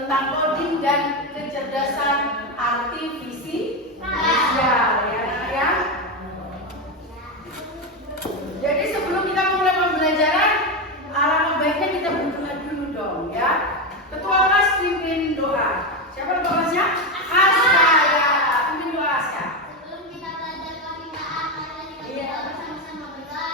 tentang coding dan kecerdasan artifisial ya. Jadi sebelum kita mulai pembelajaran, alangkah baiknya kita berdoa dulu dong ya. Ketua kelas pimpin doa. Siapa ketua kelasnya? Aska ya. Pimpin doa Aska. Sebelum kita belajar kami taat pada kita bersama-sama berdoa.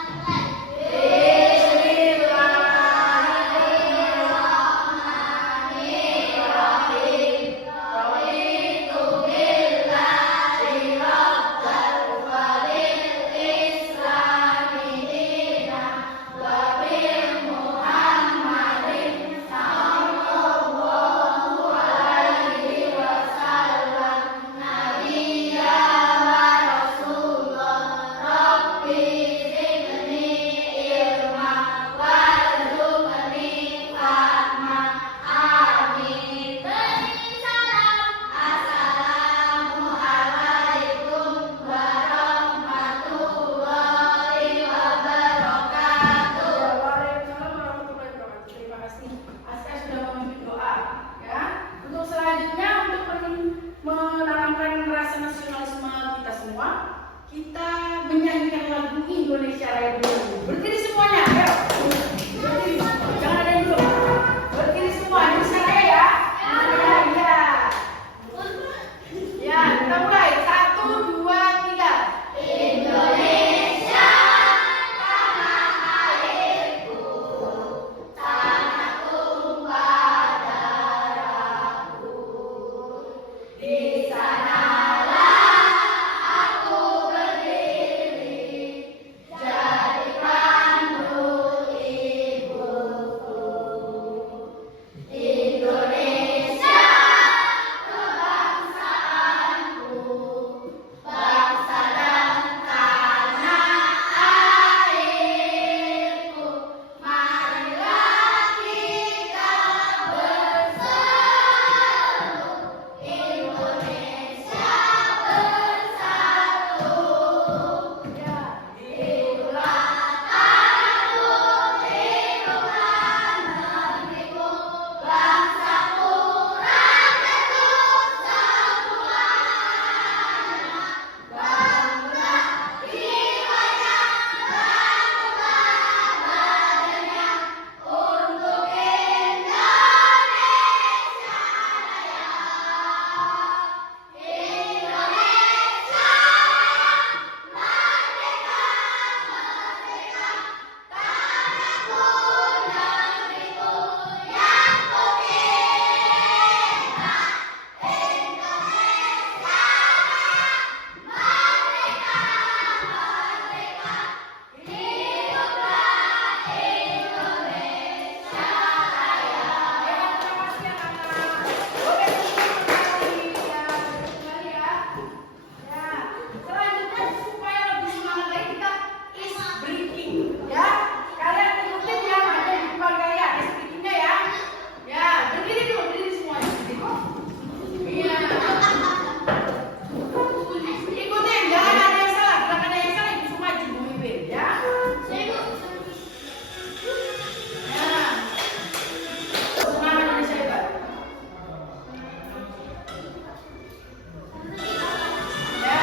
Kita menyanyikan lagu Indonesia Raya dulu. Berdiri semuanya, ayo. Berdiri. Jangan ada yang belum. Berdiri semua, Indonesia Raya ya. Ya. Ya, kita mulai. 1, 2, 3. Indonesia, tanah airku, tanah tumpah darahku. Di sanalah aku berdiri, jadi pandu ibuku. Indonesia, kebangsaanku, bangsa dan tanah airku. Marilah kita bersatu, Indonesia bersatu. Hiduplah tanahku, hiduplah negeriku, bangsaku rakyatku semuanya. Bangunlah jiwanya, bangunlah badannya, untuk Indonesia Raya. Indonesia merdeka, merdeka, tanahku, negeriku yang kukita. Indonesia merdeka, merdeka, hiduplah Indonesia Selanjutnya supaya lebih semangat lagi kita is breaking ya. Kalian ikutin yang ada di depan kalian is breakingnya ya. Ya, berdiri dulu, berdiri semua. Iya. Ikutin, jangan ada yang salah. Gerakan ada yang salah, ibu semua maju memimpin ya. Ya. Semangat Indonesia hebat. Ya,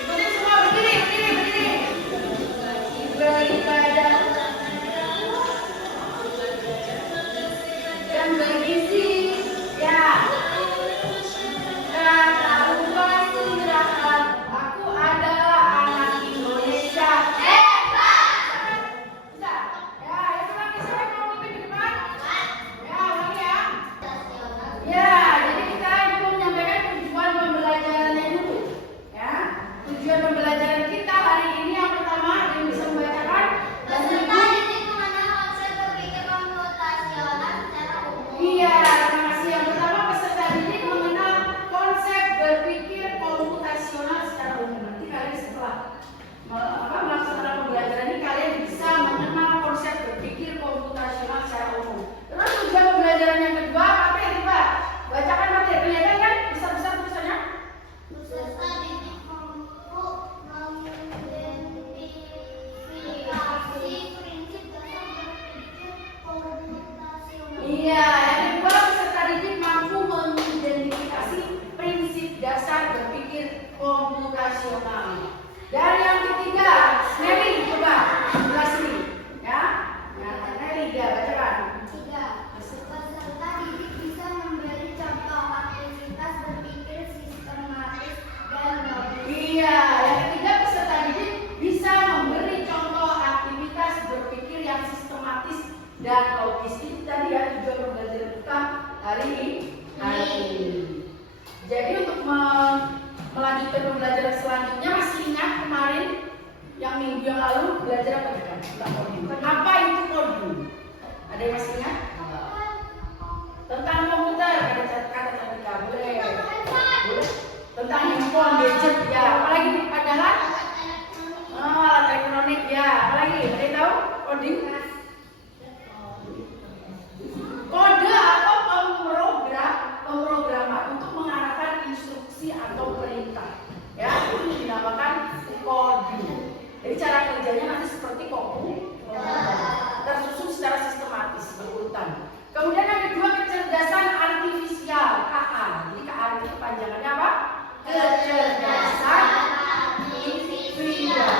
ikutin semua berdiri, berdiri, berdiri. Beribadah dan bergizi, ya. Kata lupa istirahat, aku adalah anak Indonesia. Hebat. Bisa? Ya, yang sekarang siapa yang mau memimpin ke depan? Ya, ulangi ya. Ya, jadi kita ibu menyampaikan tujuan pembelajarannya dulu. Ya, tujuan pembelajaran kita hari ini yang pertama yang bisa membacakan dan Peserta ibu. didik mengenal konsep berpikir komputasional secara umum. Iya, terima kasih. Yang pertama peserta didik mengenal konsep berpikir komputasional secara umum. Nanti kalian setelah melaksanakan pembelajaran ini kalian bisa mengenal konsep berpikir komputasional secara umum. Terus tujuan pembelajaran yang kedua materi Pak. Bacakan materi, kelihatan kan besar-besar tulisannya? Peserta didik komputasional. Dan yang ketiga, Nelly, coba sebelah sini, ya. Nah, Nelly, ya bacakan. Peserta didik bisa memberi contoh aktivitas berpikir sistematis dan logis. Iya, yang ketiga peserta didik bisa memberi contoh aktivitas berpikir yang sistematis dan logis. Itu tadi ya tujuan pembelajaran kita hari ini. Jadi untuk melanjutkan pembelajaran selanjutnya, masih ingat kemarin yang minggu yang lalu belajar apa kan? Tentang coding. Apa itu coding? Ada yang masih ingat? Tentang komputer, kata Cantika, boleh. Tentang handphone, gadget, ya. Apalagi adalah alat elektronik, ya. Apalagi? Ada yang tahu? Coding? Kode atau pemrograman untuk mengarahkan instruksi atau perintah, ya, itu dinamakan coding. Jadi cara kerjanya nanti seperti komputer, tersusun secara sistematis berurutan. Kemudian yang kedua, kecerdasan artifisial, KA. Jadi KA itu kepanjangannya apa? Kecerdasan artifisial.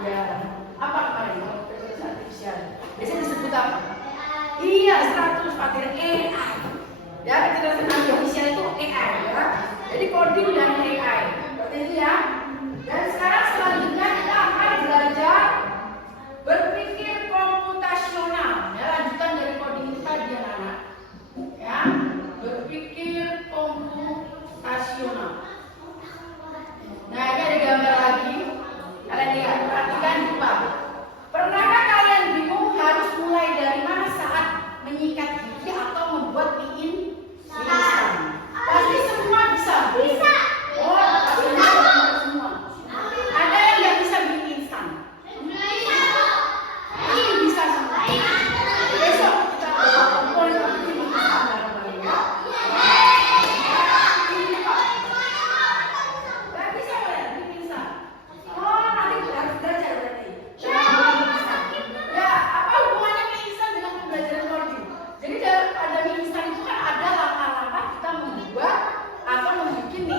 Ya, apa kemarin kecerdasan artifisial? Biasanya disebut apa? Iya, 100 pakai AI. Ya, kecerdasan artifisial itu AI, ya. Jadi coding dan AI. Seperti itu ya. Dan sekarang selanjutnya kita akan belajar berpikir komputasional. Ya, lanjutan dari coding itu tadi anak-anak. Ya, berpikir komputasional. Nah, ini ada gambar lagi. Kalian lihat, perhatikan coba. Pernahkah kalian bingung harus mulai dari mana saat menyikat gigi atau membuat mie instan? Pasti semua bisa. Oh, pasti bisa semua. Ada yang nggak bisa mie instan? Ini bisa semua. Besok kita kumpul mie instan bareng-bareng ya. Ini Pak. Nggak bisa ya mie instan. Oh, nanti kita harus belajar berarti. Ya, apa hubungannya mie instan dengan pembelajaran coding? Jadi pada mie instan itu kan ada langkah-langkah kita membuat atau membuat mie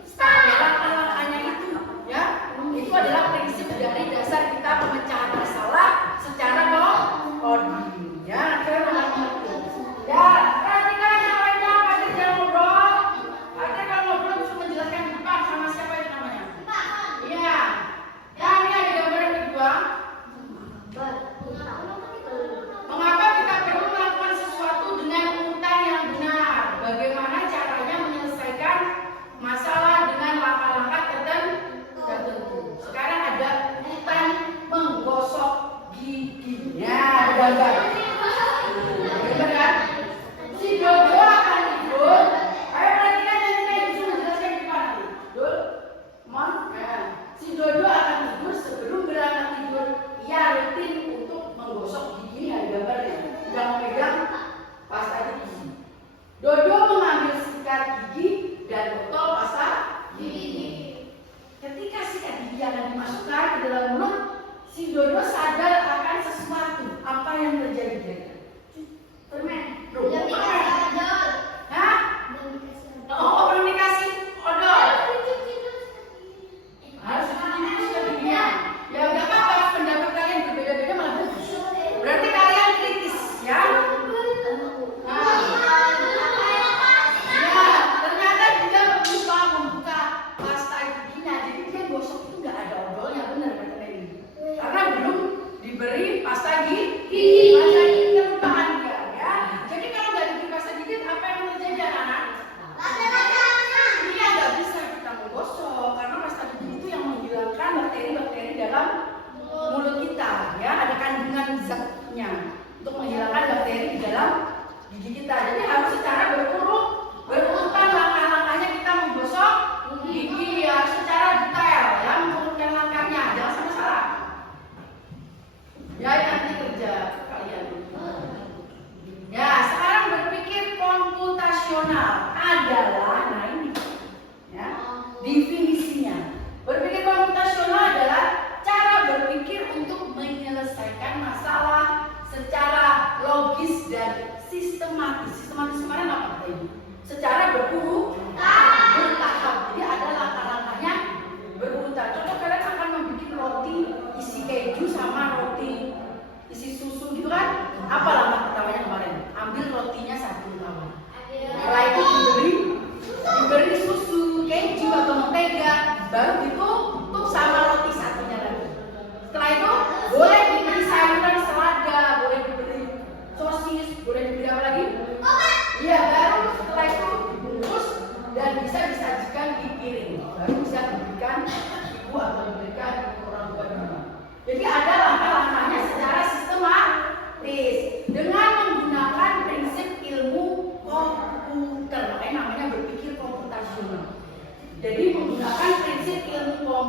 instan. Langkah-langkahnya itu, ya, itu adalah prinsip dari dasar kita pemecahan masalah secara coding. Ya, kita mengerti. Ya, perhatikan yang lainnya. Ada yang ngobrol. Ada kalau ngobrol bisa menjelaskan di depan sama siapa itu namanya? Iya. Ya, ini ada gambar yang kedua. Mengapa kita perlu melakukan sesuatu dengan urutan yang benar? Bagaimana caranya menyelesaikan masalah dengan langkah-langkah tertentu? Sekarang ada urutan menggosok gigi. Ya, ada gambar. Gambar kan? Si Dodo akan tidur. Ayo perhatikan dan kita bisa menjelaskan di depan nanti. Dul, Mon, si Dodo akan tidur sebelum berangkat tidur. Ia rutin untuk menggosok gigi. Ada gambarnya. Yang memegang pasta gigi. Dodo mengambil sikat gigi dan botol pasta gigi. Ketika sikat gigi akan dimasukkan ke dalam mulut, si Dodo sadar akan sesuatu. Apa yang terjadi? Permen. Hah? Oh, belum dikasih odol. Harus dicuci giginya. Ya udah apa-apa, pendapat kalian berbeda-beda malah bagus. Berarti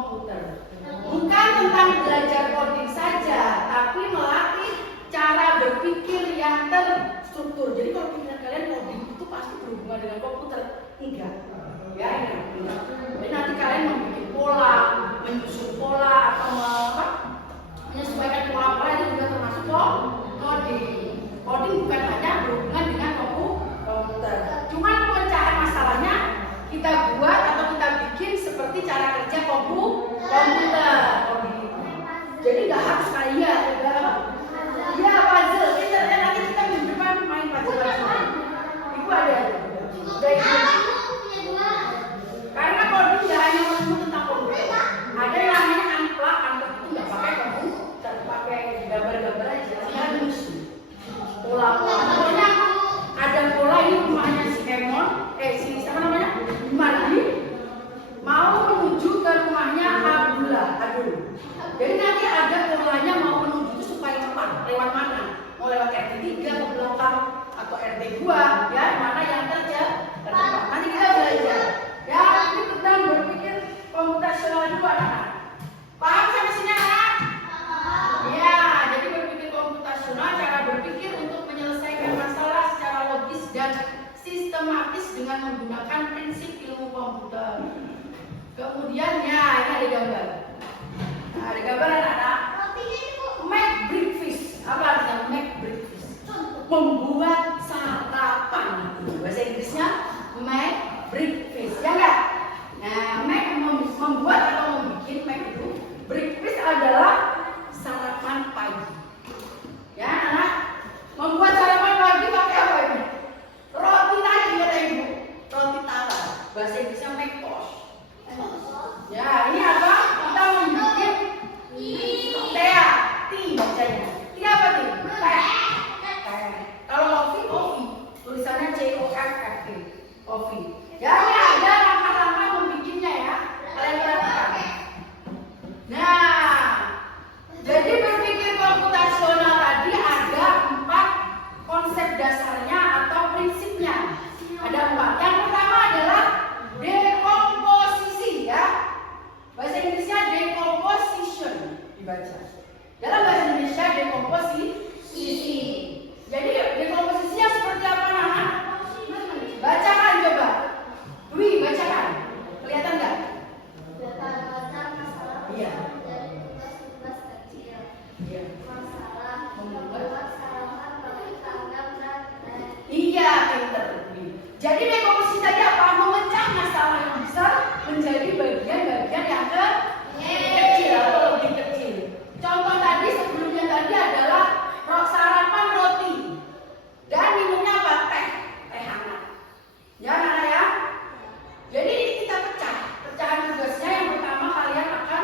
komputer. Bukan tentang belajar coding saja, tapi melatih cara berpikir yang terstruktur. Jadi kalau pikiran kalian coding itu pasti berhubungan dengan komputer, enggak? Ya, enggak. Jadi nanti kalian membuat pola, menyusun pola atau menyesuaikan pola-pola itu juga termasuk coding. Coding bukan hanya berhubungan dengan komputer. Cuman pemecahan masalahnya kita buat atau kita bikin seperti cara kerja komputer. Jadi nggak harus kayak ya puzzle. Nanti kita minggu depan main puzzle. Itu ada. Karena coding nggak hanya melulu tentang komputer. Ada yang namanya unplug itu nggak pakai komputer, pakai gambar-gambar aja. Kita menyusun pola-pola. Pokoknya ada pola ini rumahnya si Emon, si siapa namanya? Mandi mau menuju ke rumahnya Abdul. Jadi nanti ada polanya mau menuju itu supaya cepat. Lewat mana? Mau lewat RT 3 ke belakang atau RT 2 ya, mana yang tercepat. Nanti kita belajar. Ya, ini tentang berpikir komputasional juga anak-anak. Paham sampai sini anak? Ya, jadi berpikir komputasional, cara berpikir untuk menyelesaikan masalah secara logis dan sistematis dengan menggunakan prinsip ilmu komputer. Kemudian ya, ini ada gambar. Nah, ada gambar anak-anak. Make breakfast. Apa artinya make breakfast? Membuat sarapan. Bahasa Inggrisnya make breakfast. Ya enggak? Nah, make membuat atau membuat make itu. Breakfast adalah sarapan pagi. Ya, anak. Membuat sarapan pagi pakai apa ini? Roti tadi kata ibu. Roti tawar. Bahasa Inggrisnya make toast. Ya, ini apa? Kita membuat tea bacanya. Ini apa nih? Teh. Kalau coffee, tulisannya COFFE, coffee. Ya, ini ada langkah-langkah membikinnya ya. Kalian perhatikan. Nah, jadi berpikir komputasional tadi ada 4 konsep dasarnya atau prinsipnya. Ada 4. Yang pertama adalah dekomposisi ya. Bahasa Inggrisnya decomposition dibaca. Dalam bahasa Indonesia dekomposisi. Jadi dekomposisinya seperti apa anak? Bacakan coba. Dwi bacakan. Kelihatan nggak? Data-data masalah Iya. dari tugas-tugas kecil. Iya. Masalah membuat sarapan bagi tanggap dan Iya, pinter. Jadi dekomposisi tadi apa? Memecah masalah yang besar menjadi bagian-bagian yang kecil atau lebih kecil. Contoh tadi sebelumnya tadi adalah sarapan roti dan minumnya apa? Teh hangat. Ya, anak ya. Jadi ini kita pecah. Pecahan tugasnya yang pertama kalian akan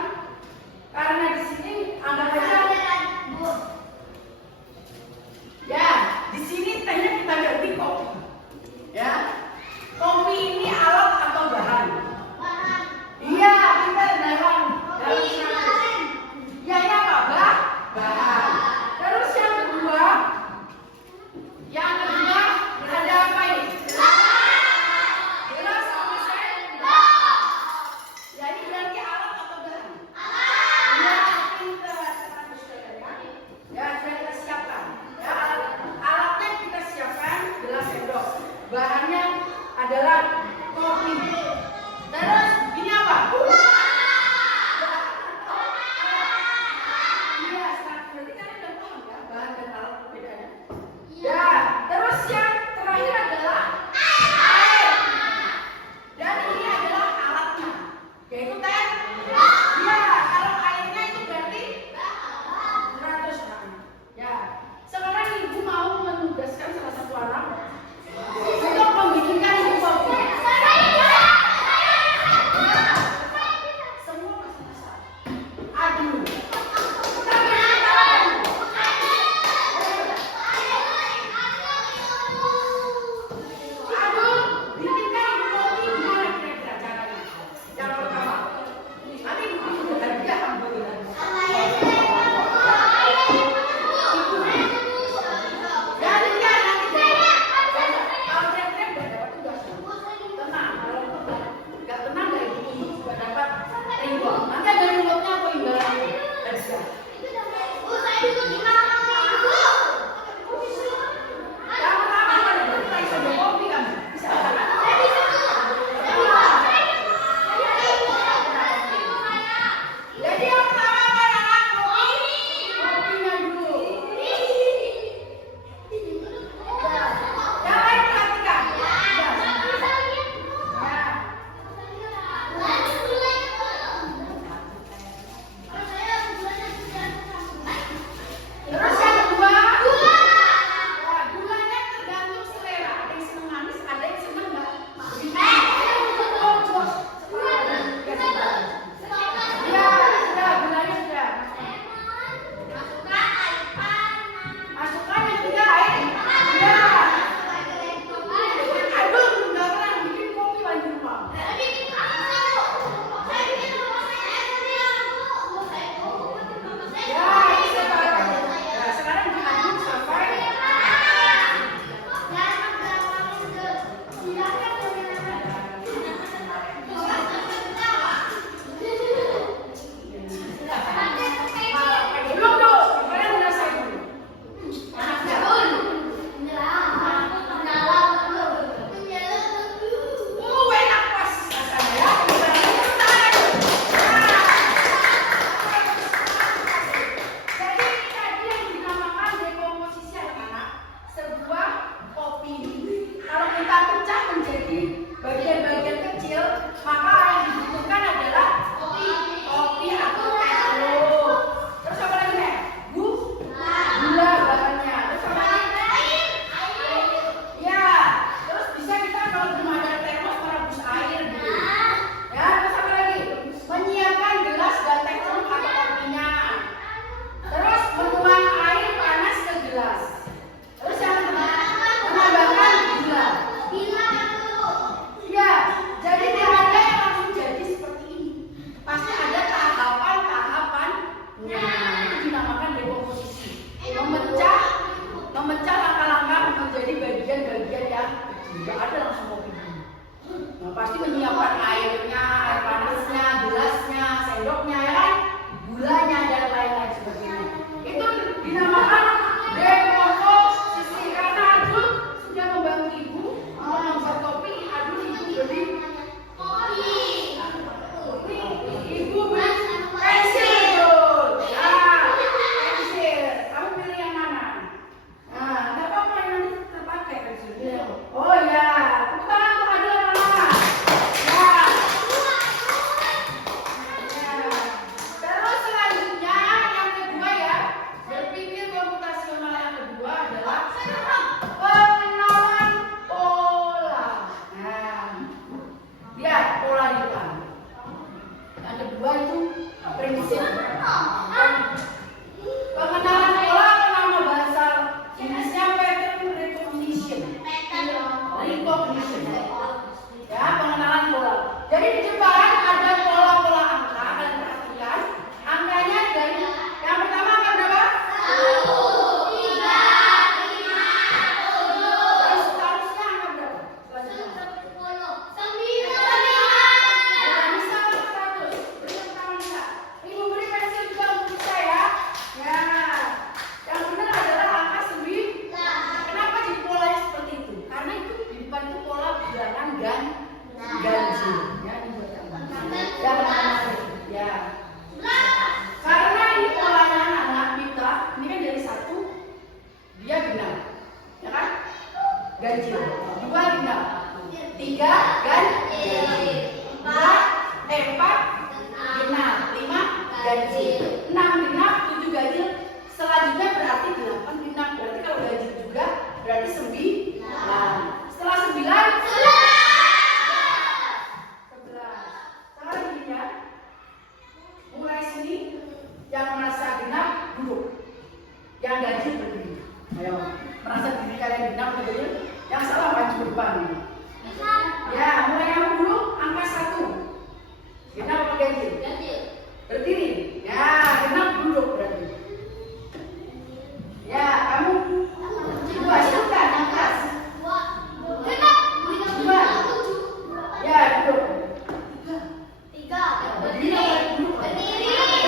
Berdiri.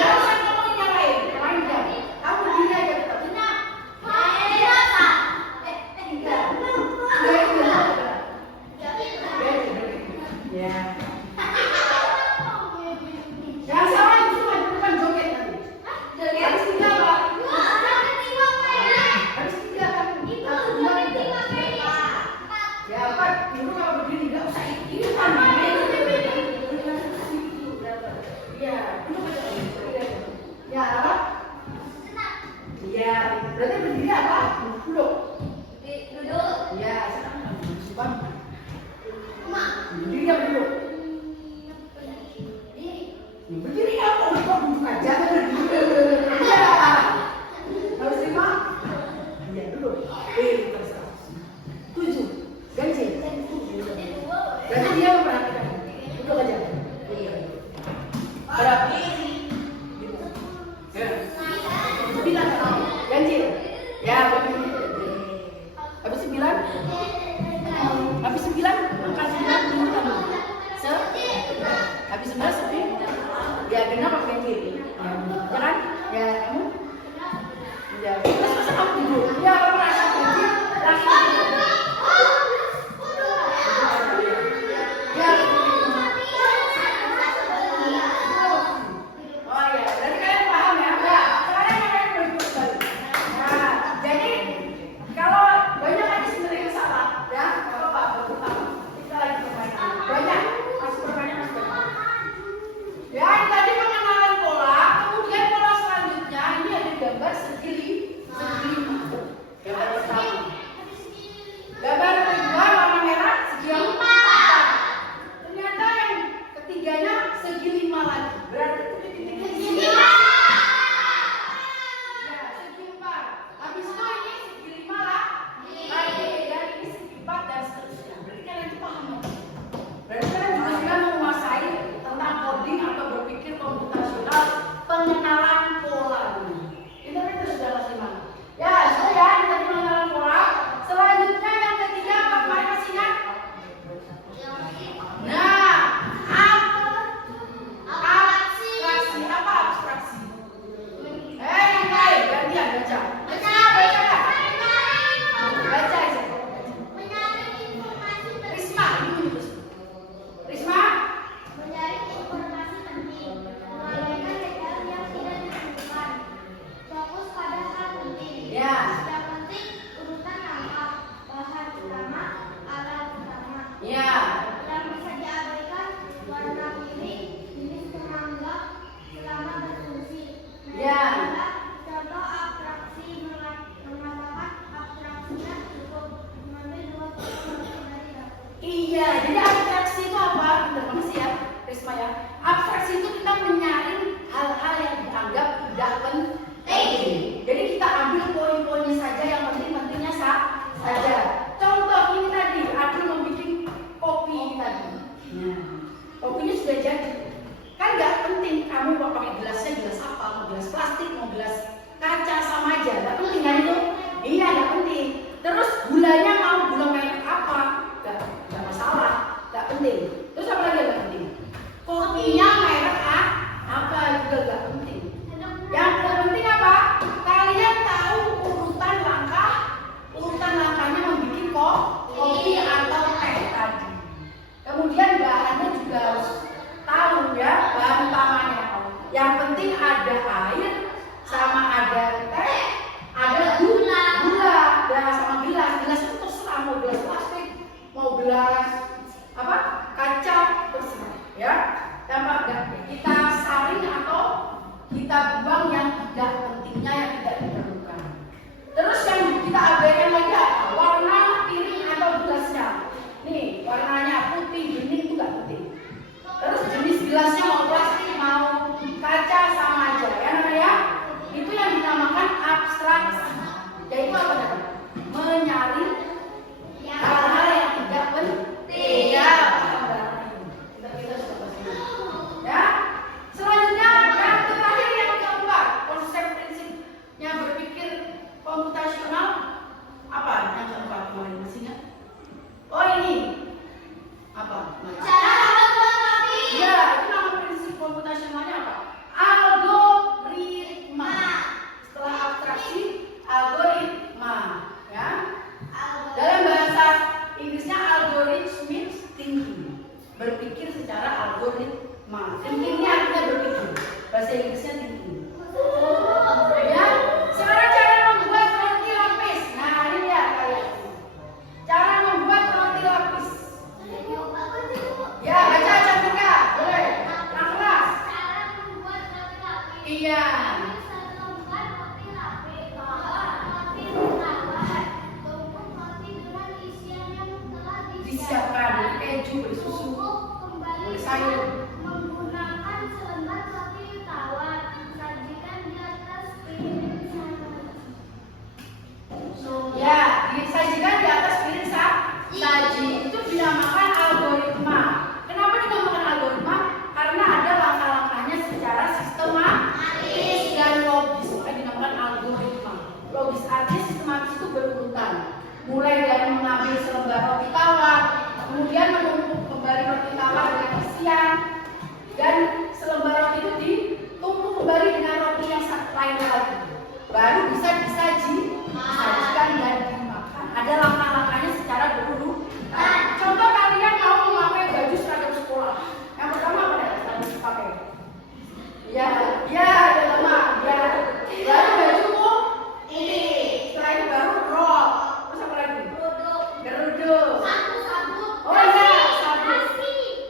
Jangan ngomong yang lain. berarti berdiri apa? Duduk. Duduk. Ya, sekarang masih bangun. Mak. Berdiri apa duduk? Berdiri apa? Kok duduk aja? Ya. Harus lima? Ya, duduk. Terserah. 7. Ganjil. Berarti dia memperhatikan. Duduk aja. Iya. Berapa? Ya. 9. Ganjil. Ya, begini. Habis 9? Habis 9, angka 9 dulu kamu. Habis 9 sepi. Ya, genap apa ganjil? Ya kan? Ya, kamu? Ya, terus masa kamu duduk? Ya, kamu merasa ganjil, langsung duduk. Ya. Oh ya, berarti kalian paham ya? Ya, sekarang kalian berduduk balik. Nah, jadi kalau banyak lagi sebenarnya yang salah, ya, nggak apa-apa, berutama. Kita lagi bermain. Banyak, masih bermain, masih bermain. Ya, ini tadi pengenalan pola, kemudian pola selanjutnya ini ada gambar segi 5. Gambar pertama. Gambar kedua warna merah segi 4. Ternyata yang ketiganya segi 5 lagi. Berarti titik-titiknya di sini. Ya, segi 4. Habis itu ini segi 5 lah. Lagi dan ini segi 4 dan seterusnya. Berarti kalian itu paham ya? Berarti kalian juga sudah menguasai tentang coding atau berpikir komputasional, pengenalan pola. Internet itu sudah masih mana? Ya, so ya, ini tadi pengenalan pola. Selanjutnya yang ketiga apa kemarin masih ingat? Nah, abstraksi. Apa abstraksi? Yang lain, gantian baca. Baca aja. Risma, ini Risma. Mencari informasi penting, mengabaikan detail yang tidak dibutuhkan. Fokus pada hal penting. Ya. Yang penting urutan nama, bahan utama, alat utama. Ya. Yang bisa diabaikan warna pilih, jenis penganggap selama berfungsi. Ya. Contoh abstraksi mengatakan abstraksinya cukup mengambil 2 foto dari dapur. Iya, jadi abstraksi itu apa? Benar banget sih ya, Risma ya. Abstraksi itu kita menyaring hal-hal yang dianggap tidak penting. Jadi kita ambil poin-poinnya saja, yang penting-pentingnya saja. Contoh ini tadi, Abdul membuat kopi ini tadi. Nah, kopinya sudah jadi. Kan nggak penting kamu mau pakai gelasnya gelas apa, mau gelas plastik, mau gelas kaca, sama aja. Nggak penting kan itu? Iya, nggak penting. Terus gulanya mau gula merek apa? Nggak masalah, nggak penting. Terus apa lagi yang nggak penting? Kopinya merek apa juga nggak penting. Yang terpenting apa? Kalian tahu urutan langkahnya membuat kopi atau teh tadi. Kemudian bahannya juga harus tahu ya, bahan utamanya. Yang penting ada air, sama ada teh, ada gula, dan sama gelas. Gelas itu terserah, mau gelas plastik, mau gelas apa, kaca, terserah ya. Kita saring atau kita buang yang tidak pentingnya, yang tidak diperlukan. Terus yang kita abaikan lagi apa? Warna piring atau gelasnya. Nih, warnanya putih, bening itu nggak penting. Terus jenis gelasnya mau plastik, mau kaca, sama aja ya namanya. Itu yang dinamakan abstraksi. Yaitu apa namanya? Menyaring hal-hal yang tidak penting. Ya, kita sudah pasti. Ya. Selanjutnya yang terakhir yang keempat, konsep prinsipnya berpikir komputasional apa? Yang keempat kemarin masih ingat? Oh ini apa? Cara membuat kopi. Ya, itu nama prinsip komputasionalnya apa? Algoritma. Setelah abstraksi, algoritma, ya. Dalam bahasa Inggrisnya algorithmic thinking, berpikir secara algoritma. Thinkingnya artinya berpikir. Bahasa Inggrisnya thinking. Ya, sekarang cara membuat roti lapis. Nah, ini dia kalian. Cara membuat roti lapis. Ya, baca Cantika, boleh. Yang keras. Cara membuat roti lapis. Iya. Bisa membuat roti lapis. siapkan beli keju, beli susu, Pupuk kembali beli sayur. menggunakan selembar roti tawar. Sajikan di atas piring saji. Ya, disajikan di atas piring saji. Itu dinamakan algoritma. Kenapa dinamakan algoritma? Karena ada langkah-langkahnya secara sistematis dan logis. Makanya dinamakan algoritma. Logis artinya sistematis itu berurutan. Mulai dari mengambil selembar roti tawar, kemudian menumpuk kembali roti tawar dengan isian, dan selembar roti itu ditumpuk kembali dengan roti yang lain lagi. Baru bisa disajikan dan dimakan. Ada langkah-langkahnya secara berurutan. Contoh kalian mau memakai baju seragam sekolah. Yang pertama apa yang harus dipakai? Ya, ada teman. Ya, baru bajumu ini. Setelah itu baru rok. Terus apa lagi? Geruduk. Oh iya, sabun.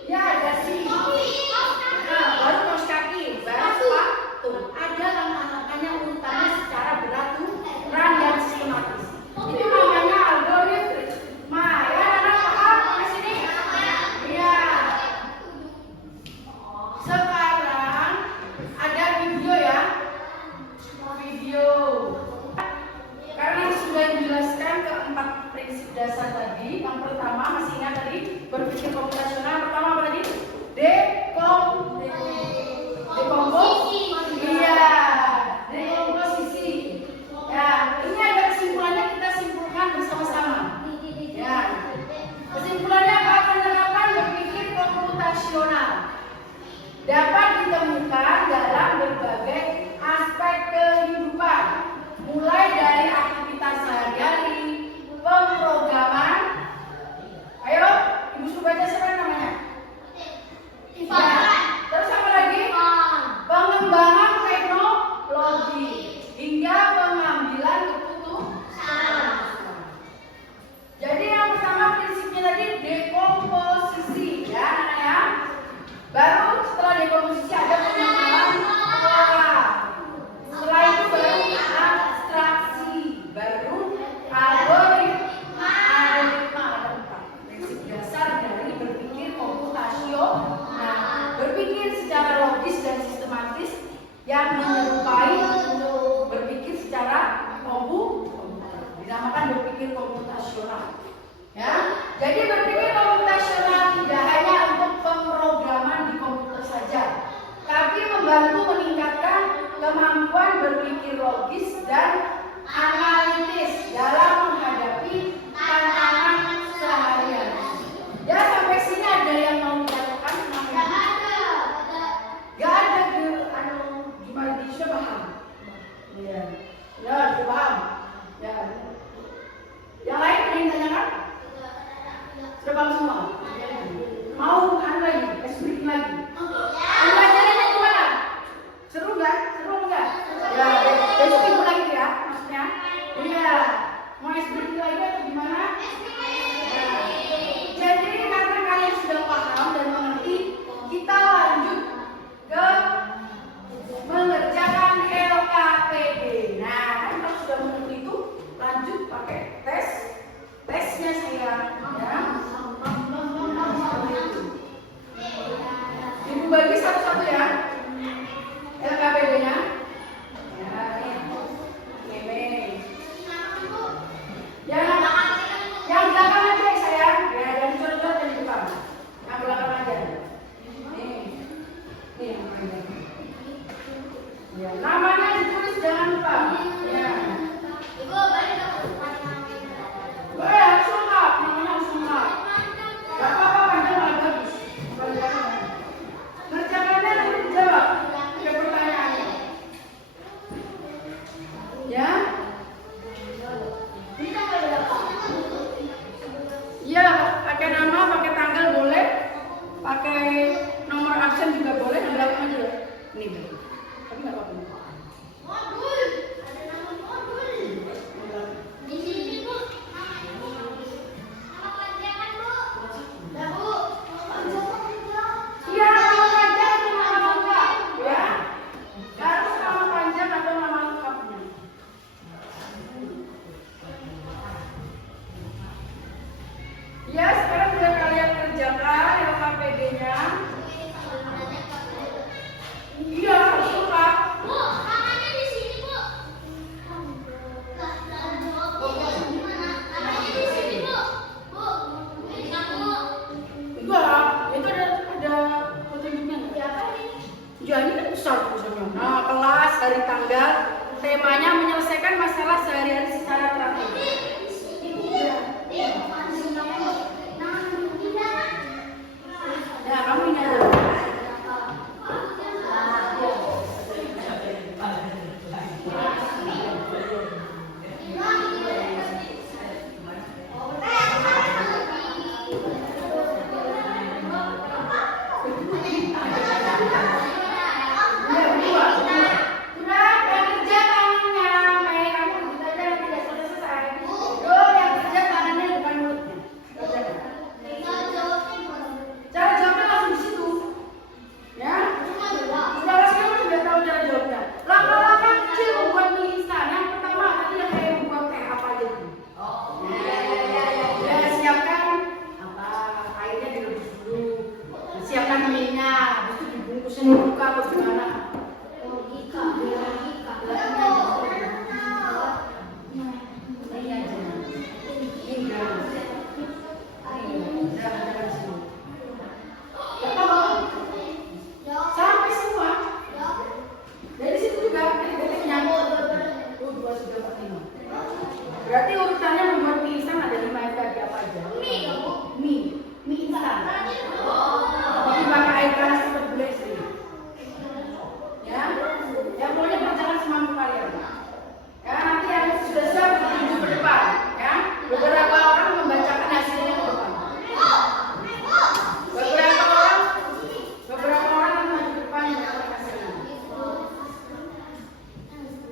Ya, dasi. Nah, baru kaos kaki, baru sepatu. Ada langkah-langkahnya urutannya secara beraturan dan sistematis. Itu namanya algoritma. Ya, anak paham di sini? Iya. Sekarang ada video ya. Video. Karena sudah dijelaskan keempat prinsip dasar tadi. Yang pertama masih ingat tadi berpikir komputasional. Pertama apa tadi? Dekomposisi. Iya, dekomposisi. Ya, ini ada kesimpulannya, kita simpulkan bersama-sama. Ya, kesimpulannya apa? Penerapan berpikir komputasional dapat ditemukan dalam berbagai aspek kehidupan, mulai dari aktivitas sehari-hari, pemrograman. Ayo, ibu suruh baca siapa namanya? Ya. Terus apa lagi? Pengembangan teknologi hingga pengambilan keputusan. Jadi yang pertama prinsipnya tadi dekomposisi, ya anak-anak. Baru setelah dekomposisi ada pengembangan pola. Setelah itu baru abstraksi, baru algoritma. Ada empat prinsip dasar dari berpikir komputasional. Berpikir secara logis dan sistematis yang menyerupai berpikir secara komputer. Dinamakan berpikir komputasional. Ya, jadi berpikir komputasional tidak hanya untuk pemrograman di komputer saja, tapi membantu meningkatkan kemampuan berpikir logis dan analitis dalam menghadapi tantangan sehari-hari. Ya, sampai sini ada yang mau dikatakan? Gak ada gimana di sudah paham? Iya, ya sudah paham. Ya, yang lain ada yang tanyakan? Sudah paham semua? Mau lagi, explain lagi. Pelajarannya gimana? Seru nggak? Seru nggak? Ya, besok ibu lagi ya, maksudnya. Iya, mau explain lagi atau gimana? Ya. Jadi karena kalian sudah paham dan mengerti, kita lanjut ke mengerjakan LKPD. Nah, kan kalau sudah mengerti itu, lanjut pakai tesnya saya. Ya. Ibu bagi satu-satu ya. LKPD-nya. Ya. Ini. Yang belakang aja sayang. Ya, jangan coret-coret yang di depan. Yang belakang aja. Nih. Nih yang belakang. Ya, namanya ditulis jangan lupa. Ya. Boleh harus lengkap, namanya harus lengkap. Gak apa-apa panjang malah bagus. Ngerjakannya nanti dijawab. Ada pertanyaannya. Ya. Iya, pakai nama, pakai tanggal boleh, pakai nomor absen juga boleh, yang belakang aja. Ini, tapi nggak apa-apa. hari tanggal. Temanya menyelesaikan masalah sehari-hari secara teratur. Ya, kamu ini aja. Berarti urutannya membuat mie instan ada 5 yang tadi apa aja? Mie instan. Jadi pakai air panas seperti gulai sendiri. Ya, pokoknya kerjakan semampu kalian. Ya, nanti yang sudah siap menuju ke depan. Ya, beberapa orang membacakan hasilnya ke depan. Beberapa orang maju ke depan membacakan hasilnya.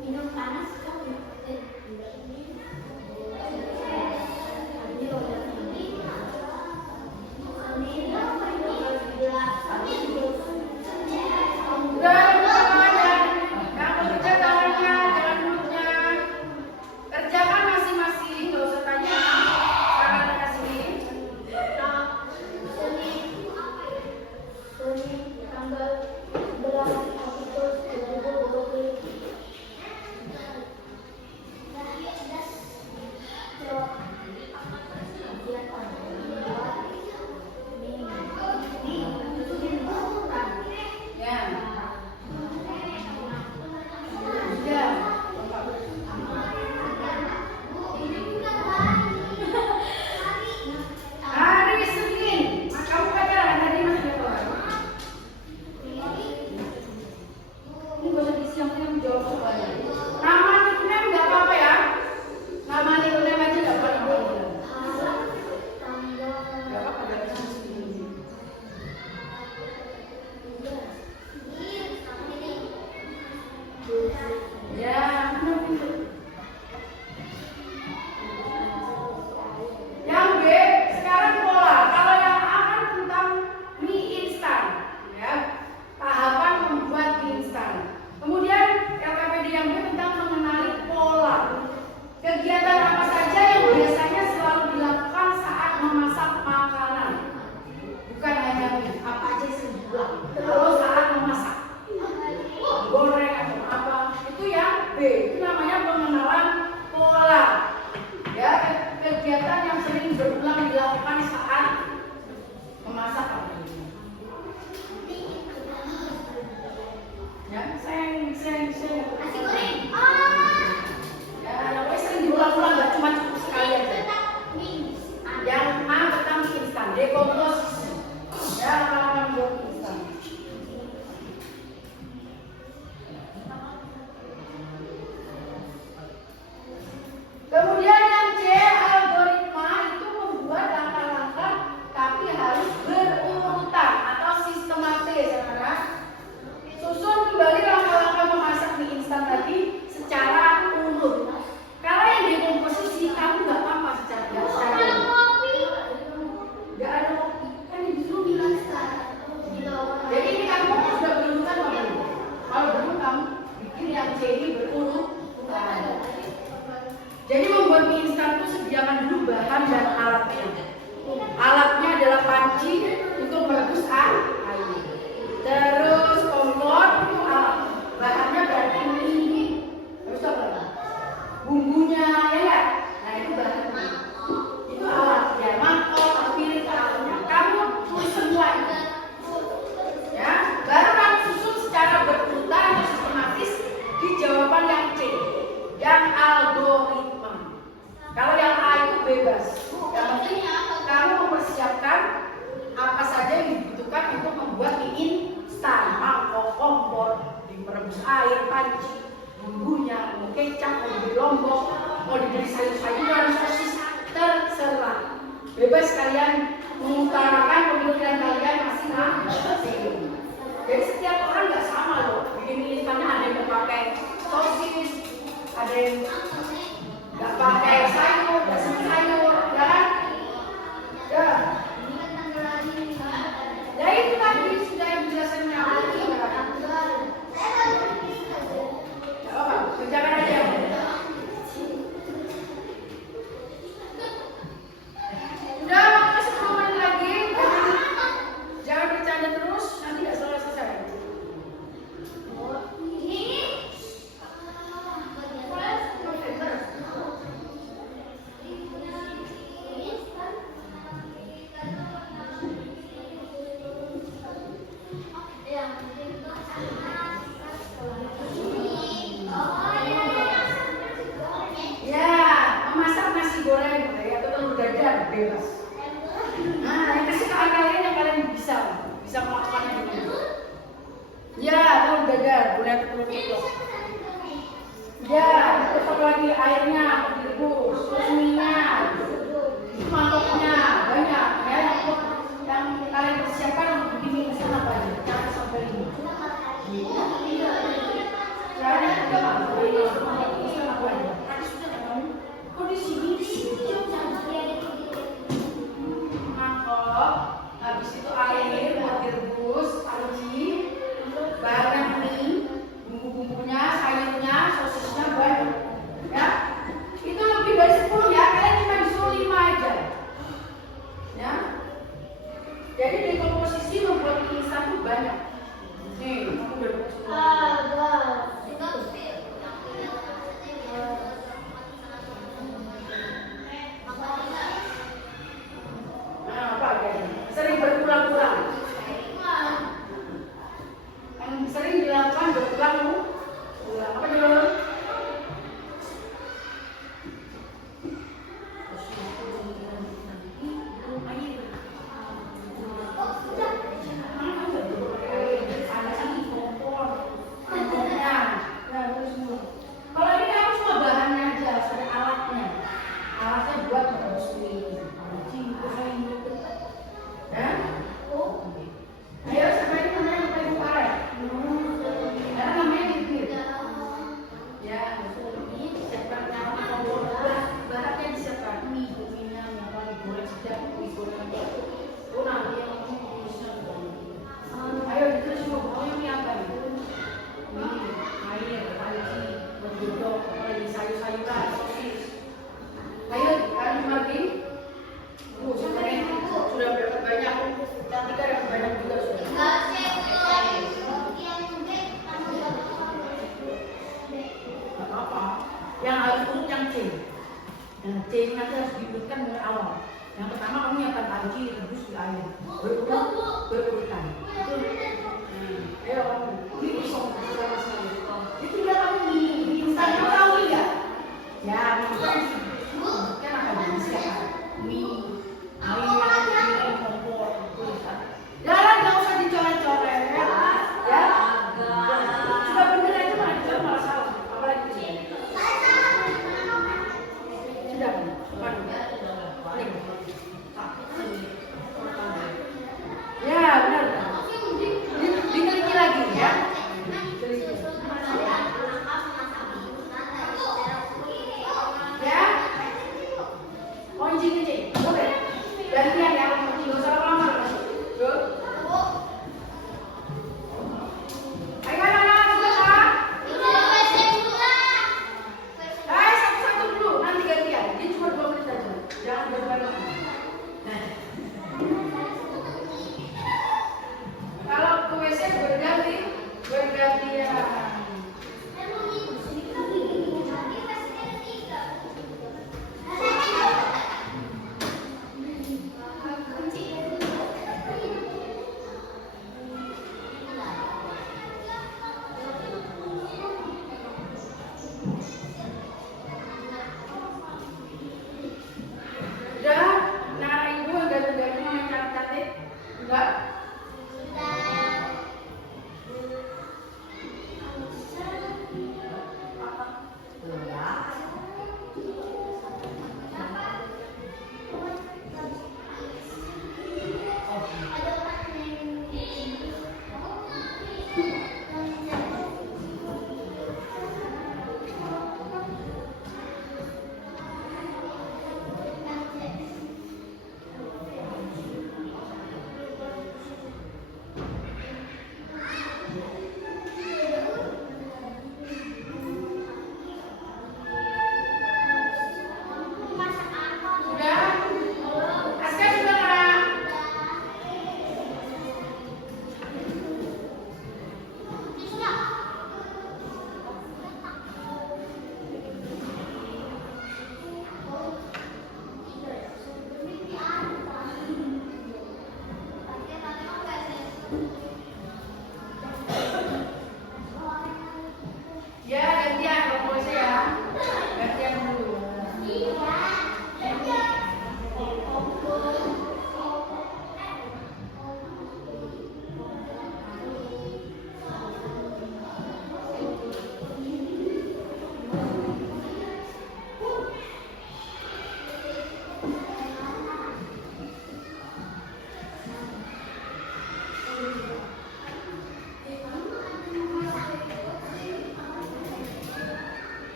Minum panas. Kerjakan masing-masing, gak usah tanya. Sekarang ada sini. Tanggal 11 Agustus 2020. Hari Senin, kamu pacaran tadi masih berapa? Ini gak usah disiang-siang jawab soalnya. Nama nickname nggak apa-apa ya. Nama nickname aja nggak apa-apa. Nggak apa-apa, nggak bisa disini. Ya, yang B sekarang pola. Kalau yang A kan tentang mie instan, ya, tahapan membuat mie instan. Kemudian LKPD yang B tentang mengenali pola. Kegiatan apa saja yang biasanya selalu dilakukan saat memasak makanan? Bukan hanya mie, apa aja sih dibuat. Kalau saat memasak, goreng atau apa, itu yang B. Itu namanya pengenalan pola. Ya, kegiatan yang sering berulang dilakukan saat memasak. Ya, seng. Nasi goreng. Ya, pokoknya sering diulang-ulang, nggak cuma cukup sekali aja. Yang A tentang mie instan, dekomposisi. Ya, lama-lama buat mie instan. Kemudian yang C, algoritma itu membuat langkah-langkah tapi harus berurutan atau sistematis, saudara. Susun kembali langkah-langkah memasak mie instan tadi secara urut. Kalau yang dekomposisi kamu nggak apa-apa secara urut. Nggak ada kopi, kan justru mie instan. Jadi ini kamu sudah berurutan apa belum? Kalau belum kamu bikin yang C ini berurut. Jadi membuat mie instan itu sediakan dulu bahan dan alatnya. Alatnya adalah panci untuk merebus air. Terus kompor itu alat. Bahannya berarti mie ini. Terus apa? Bumbunya ya nggak? Nah itu bahannya. Itu alatnya. Mangkok, piring, alatnya. Kamu tulis semua itu. Ya, baru kamu susun secara berurutan atau sistematis di panci, bumbunya, mau kecap, mau diberi lombok, mau diberi sayur-sayuran, sosis, terserah. Bebas kalian mengutarakan pemikiran kalian masing-masing. Jadi setiap orang nggak sama loh. Bikin militannya ada yang pakai sosis, ada yang nggak pakai sayur, nggak suka sayur, ya kan? Ya. Ya itu tadi sudah penjelasannya. Kerjakan aja. Udah waktu 10 menit lagi. Jangan bercanda terus, nanti nggak selesai. Ya, memasak nasi goreng atau telur dadar bebas. Nah, yang kesukaan kalian yang kalian bisa melakukannya dulu. Ya, telur dadar, boleh atau telur ceplok. Ya, tetap lagi airnya direbus, terus minyak, mantoknya banyak ya. Yang kalian persiapkan untuk bikin mie instan apa aja? Jangan sampai ini. Caranya juga apa? Instan apa aja? Kok di sini? Mangkok, habis itu air buat direbus, panci, banyak mie, bumbu-bumbunya, sayurnya, sosisnya banyak. Ya, itu lebih dari 10 ya. Kalian cuma disuruh 5 aja. Ya. Jadi dari komposisi membuat mie instan itu banyak. Nih, aku udah dapat semua. Nah, apa aja? Sering berulang-ulang. Yang sering dilakukan berulang-ulang. Apa dulu? Kalau ini kamu cuma bahannya aja, ada alatnya. Alatnya buat merebus mie. Ya? Ayo sampai ini namanya bukan ibu karet. Karena namanya bibir. Ya, siapkan kompor. Bahannya disiapkan mie, minyak, yang paling goreng sedap, mie goreng. Oh nanti yang ayo itu semua pokoknya mie apa ini? Mie, air, panci, berjodok, sayur-sayuran, sosis. Ayo, kalian lagi. Sudah berapa banyak? Nanti kan ada banyak juga sudah. Gak apa-apa. Yang harus urut yang C. Yang C nanti harus diurutkan dari awal. Yang pertama kamu nyiapkan panci, rebus di air. Berurutan. Ayo kamu. Ini kosong. Itu udah kamu di instan. Kamu tahu nggak? Ya, kan akan disiapkan mie. Jalan nggak usah dicoret-coret, ya. Sudah bener aja malah salah. Apalagi ini. Sudah, ya benar. Diteliti lagi ya.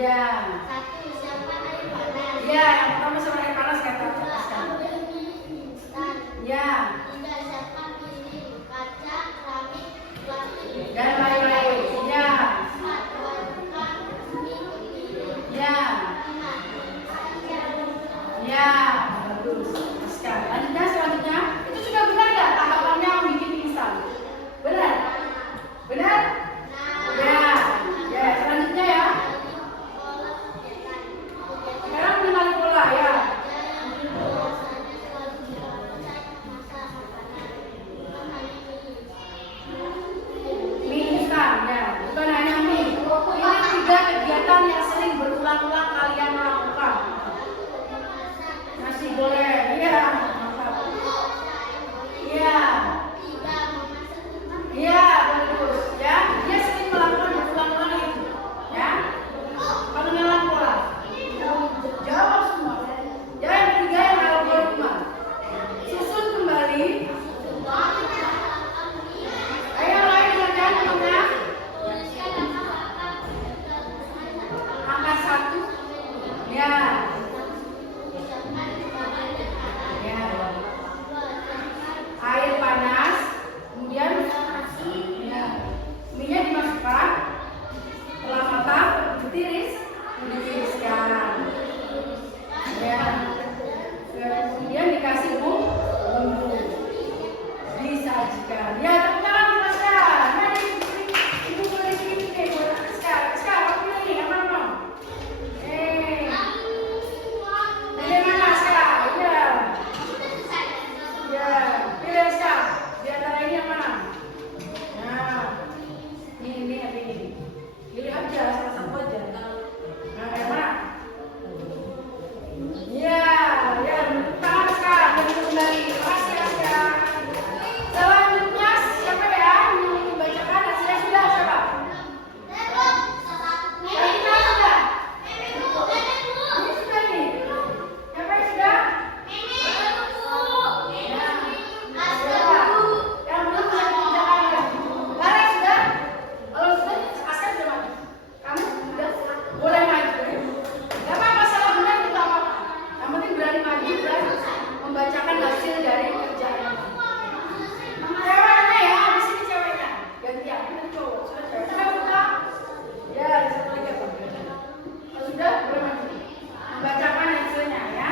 Ya. Satu, siapkan air panas. Ya, yang pertama sama air panas kata. Dua, ambil mie instan. Ya. Tiga, siapkan piring, kaca, keramik, plastik. Dan lain-lain. Ya. Empat, tuangkan mie ke piring. Ya. Lima, siapkan. Ya, bagus. Sekarang selanjutnya, itu sudah benar nggak tahapannya bikin instan? Benar? Benar? Ya. Ya, selanjutnya ya. Sekarang mengenali pola ya. Mie instan ya, bukan hanya mie. Ini 3 kegiatan yang sering berulang-ulang kalian lakukan. Nasi goreng, iya. Mantap. Iya. Iya, bagus. Ya, dia sering melakukan berulang-ulang itu. Ya. Pengenalan pola. Jawab semua. Ya, yang ketiga yang algoritma. Susun kembali. Ayo mulai dikerjakan teman-teman. Angka 1. Ya. Ya. Air panas, kemudian ya, minyak dimasukkan, setelah matang ditiris, ditiriskan. Ya. Kemudian dikasih bumbu, disajikan. Ya, tepuk tangan Tasya. Nah, ibu boleh sini buat Sekarang aku pilih apa mau? Pilih mana sekarang? Iya. Ya, pilih sekarang. Di antara ini yang mana? Nah, ini. Pilih aja, salah satu aja. Nah, yang mana? Ya, ya, tangan sekarang. Jadi kembali. Makasih Asya. Selanjutnya siapa ya yang membacakan hasilnya sudah siapa? Kita sudah. Ini sudah nih. Siapa yang sudah? Yang belum bisa dikerjakan ya. Lara sudah? Kalau sudah, Aska sudah maju. Kamu sudah? Boleh maju. Gak apa-apa, salah benar itu gak apa-apa. Yang penting berani maju dan membacakan hasil dari kerjaan. Ceweknya ya, di sini ceweknya. Gantian, ini cowok. Sudah cewek. Sudah buka? Ya, di satu lagi apa? Kalau sudah, boleh maju. Membacakan hasilnya ya.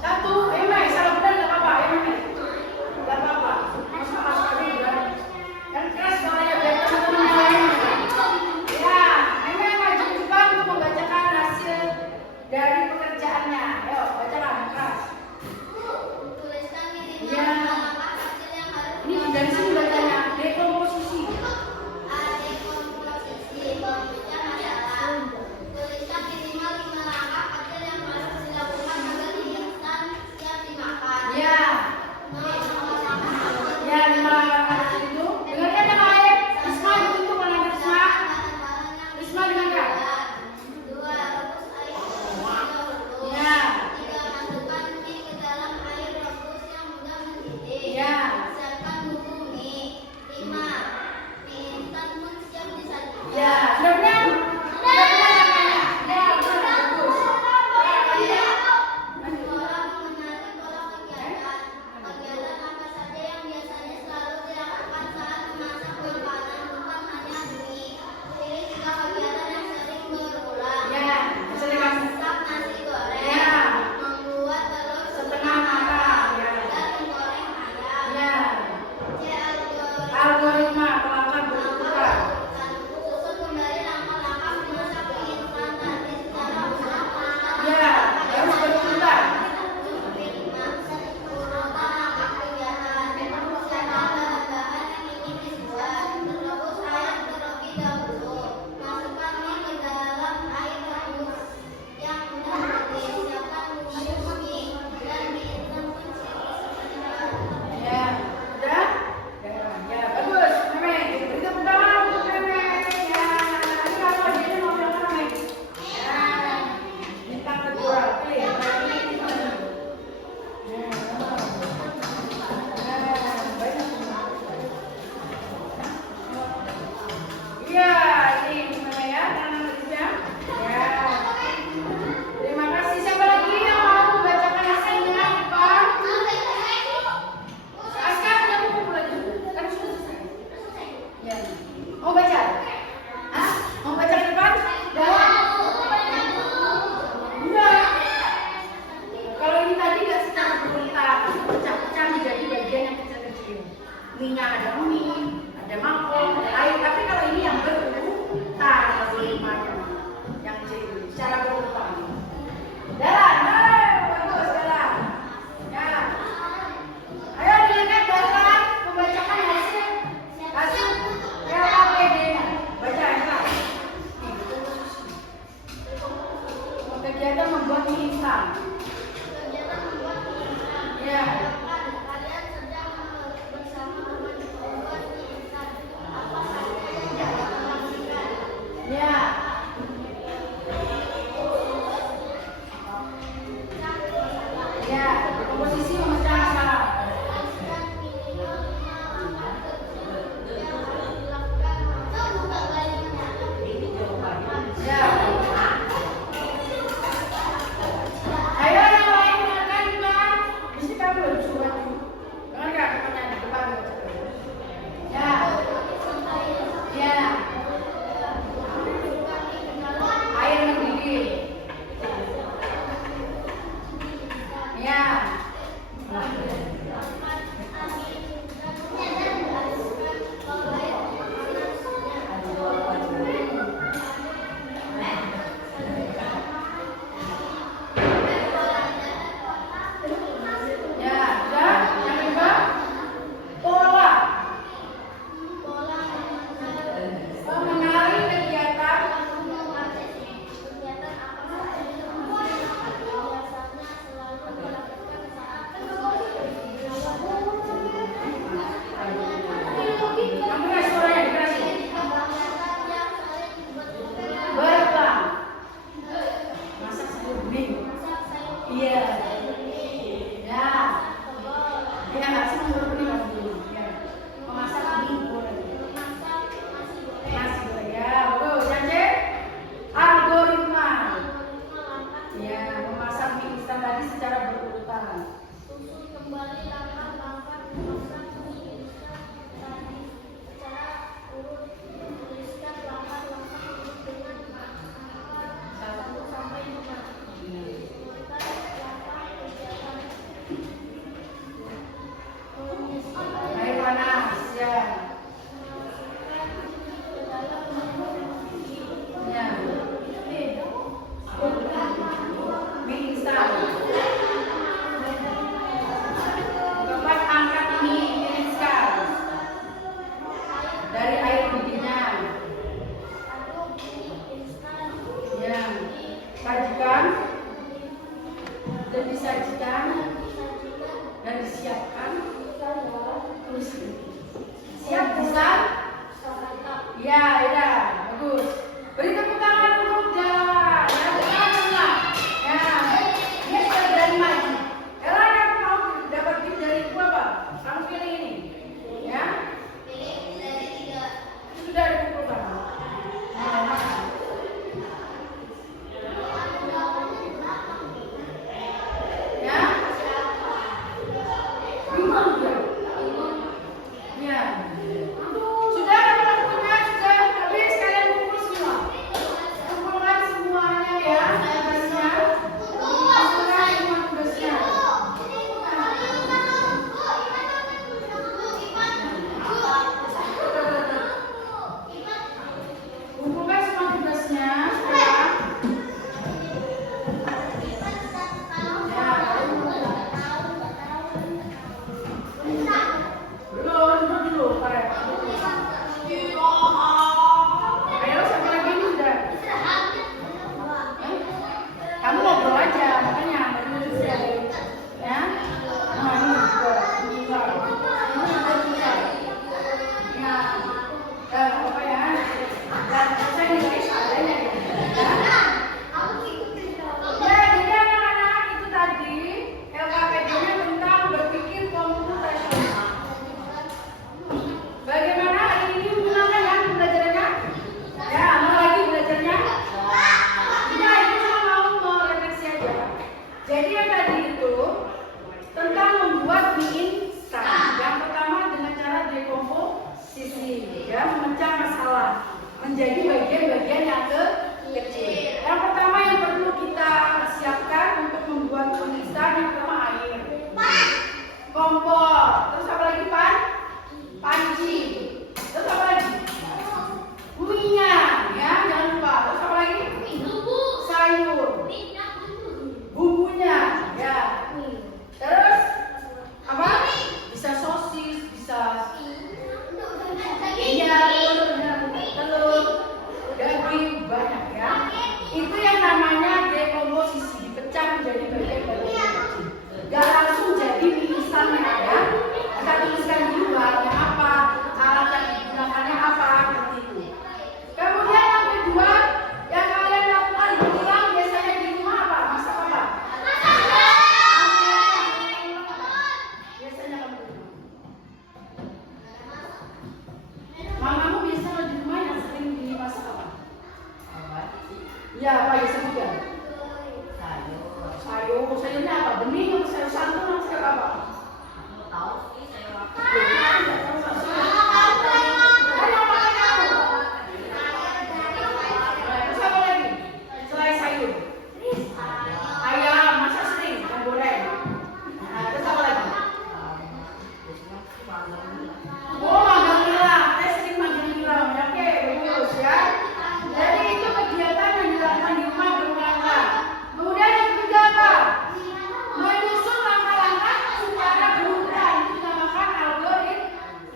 Satu, Mai, salah benar nggak apa-apa, Mai. Nggak apa-apa. Masuk aja berani. Yang keras suaranya biar teman-teman yang lain. Ya, Mai maju ke depan untuk membacakan hasil dari pekerjaannya. Ayo, bacakan keras. Tuliskan minimal Ya. langkah kecil yang harus Ini dari sini bacanya dekomposisi. Dekomposisi berikutnya adalah tuliskan minimal 5 langkah kecil yang harus dilakukan agar mie instan siap dimakan. Ya, ya 5 langkah kecil itu. Dengarkan yang lain. Risma ditutup mana Risma? Risma dengarkan. 2. Rebus air hingga berlus. Ya. 3. Masukkan mie ke dalam air rebus yang sudah mendidih. Ya. Siapkan bumbu mie. yang kecil-kecil. Mie-nya ada mie, ada mangkok, ada air. Tapi kalau ini yang berurutan, lima-nya yang kecil, secara berurutan. Jalan, bagus jalan. Ya. Ayo dilihat jalan, membacakan hasil LKPD-nya. Baca ya. Kegiatan membuat mie instan. Kegiatan membuat mie instan. Ya. Kalian sedang bersama membuat mie instan. Apa saja yang dapat dilakukan? Ya. Ya, komposisi memecah masalah. Pastikan minimal 5 langkah yang harus dilakukan. Buka baliknya. Ya. Ayo yang lain makan Bang. Mesti kamu harus buat. Dengar enggak temannya di depan? Ya. Ya. Air mendidih. Ya. Ya, sudah. Yang kedua, pola. Mengenali kegiatan. Kegiatan apa saja yang biasanya selalu dilakukan saat Kamu nggak suaranya dikasih. kegiatan yang sering dibutuhkan Berulang. Masak sayur bening. masak sayur Iya. Ya. kebal, Ya, langsung berbunyi dulu. Ya. Memasak mie goreng. memasak nasi goreng. Nasi goreng. Ya, bagus. Yang C, algoritma. Algoritma langkah Ya, memasak mie instan tadi secara berurutan. susun kembali langkah-langkah memasak mie instan tadi secara urut. Tuliskan langkah-langkah urut dengan angka 1 sampai 5. Tuliskan langkah kegiatan Air panas. Ya. Ya. Mie instan. Keempat, angkat mie tiriskan dari air mendidihnya. Ya. Sajikan dan disajikan dan disiapkan. Terus siap Ya, apa ya sebutkan? Sayur. Sayurnya apa? Bening atau sayur santan atau sayur apa? Terus apa lagi? Selain sayur? Ayam, masa sering yang goreng. Nah, terus apa lagi? Oh, magang nilam. Saya sering magang nilam. Oke, bagus ya. Jadi itu kegiatan yang dilakukan di rumah berulang-ulang. Kemudian yang ketiga apa? Menyusun langkah-langkah secara berurutan. Itu dinamakan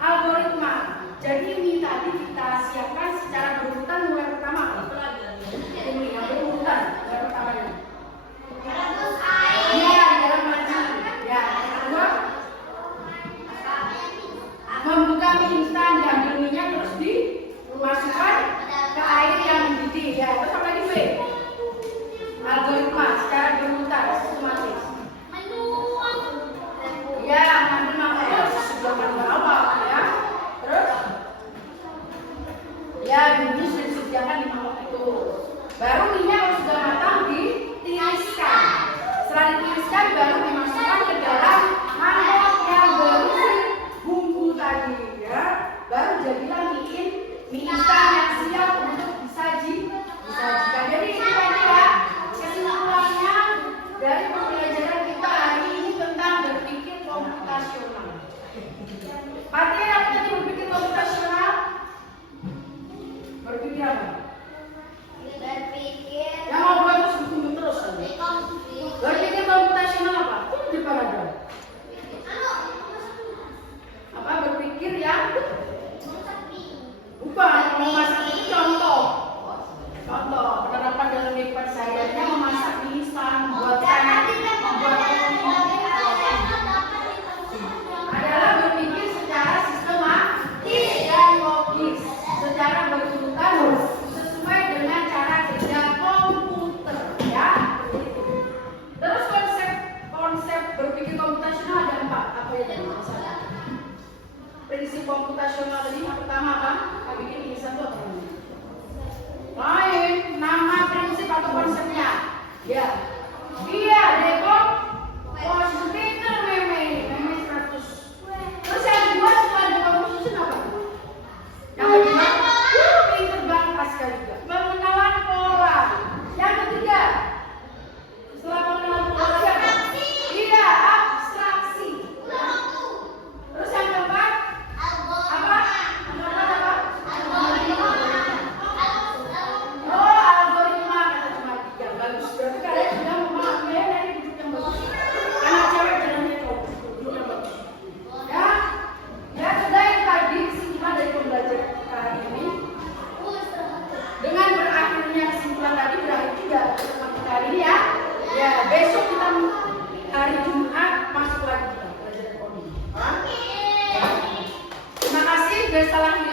algoritma. Jadi ini tadi kita siapkan secara berurutan mulai pertama. Ini yang berurutan. Mulai pertamanya. Iya, di dalam maju. Ya, yang kedua membuka mie instan, diambil minyak terus dimasukkan ke air yang mendidih. Ya, terus apa lagi B? Algoritma secara berurutan, sistematis. Ya, mengambil makanan sebelum awal ya. Terus ya, bumbu sudah disediakan di mangkok itu. Baru minyak kalau sudah matang ditiriskan. Setelah ditiriskan baru dimasukkan ke dalam mangkok yang berisi bumbu tadi ya. Baru jadilah mie instan yang siap untuk disajikan. Jadi ini tadi ya kesimpulannya dari pembelajaran kita hari ini tentang berpikir komputasional. Materi apa tadi berpikir komputasional? Berpikir apa? Yang mau buat terus ditunggu terus aja. Berpikir komputasional apa? Itu di paragraf. Apa berpikir yang bukan memasak itu contoh penerapan dalam kehidupan sehari-harinya memasak mie instan, adalah berpikir secara sistematis dan logis, secara berurutan sesuai dengan cara kerja komputer ya. Terus konsep berpikir komputasional ada 4. Apa yang masalah? Prinsip komputasional tadi yang pertama apa? Bikin ini satu apa ini? Lain, nama prinsip atau konsepnya. Ya. Iya, dekor komputer meme 100. Terus yang kedua setelah dekor komputer apa? Yang kedua, pinter banget Pascal juga. Pengenalan pola. Yang ketiga, setelah pengenalan pola apa? Iya, abstraksi. Terus yang keempat, apa? Oh, algoritma kata matematika. Bagus. Berarti kalian sudah memahami dari duduk yang bagus. Anak cewek jangan itu duduk yang bagus. Ya, ya sudah yang tadi kesimpulan dari pembelajaran kita hari ini. Dengan berakhirnya kesimpulan tadi berakhir juga pertemuan kita hari ini ya. Ya, besok kita hari Jumat masuk lagi kita belajar ekonomi. Terima kasih. Salam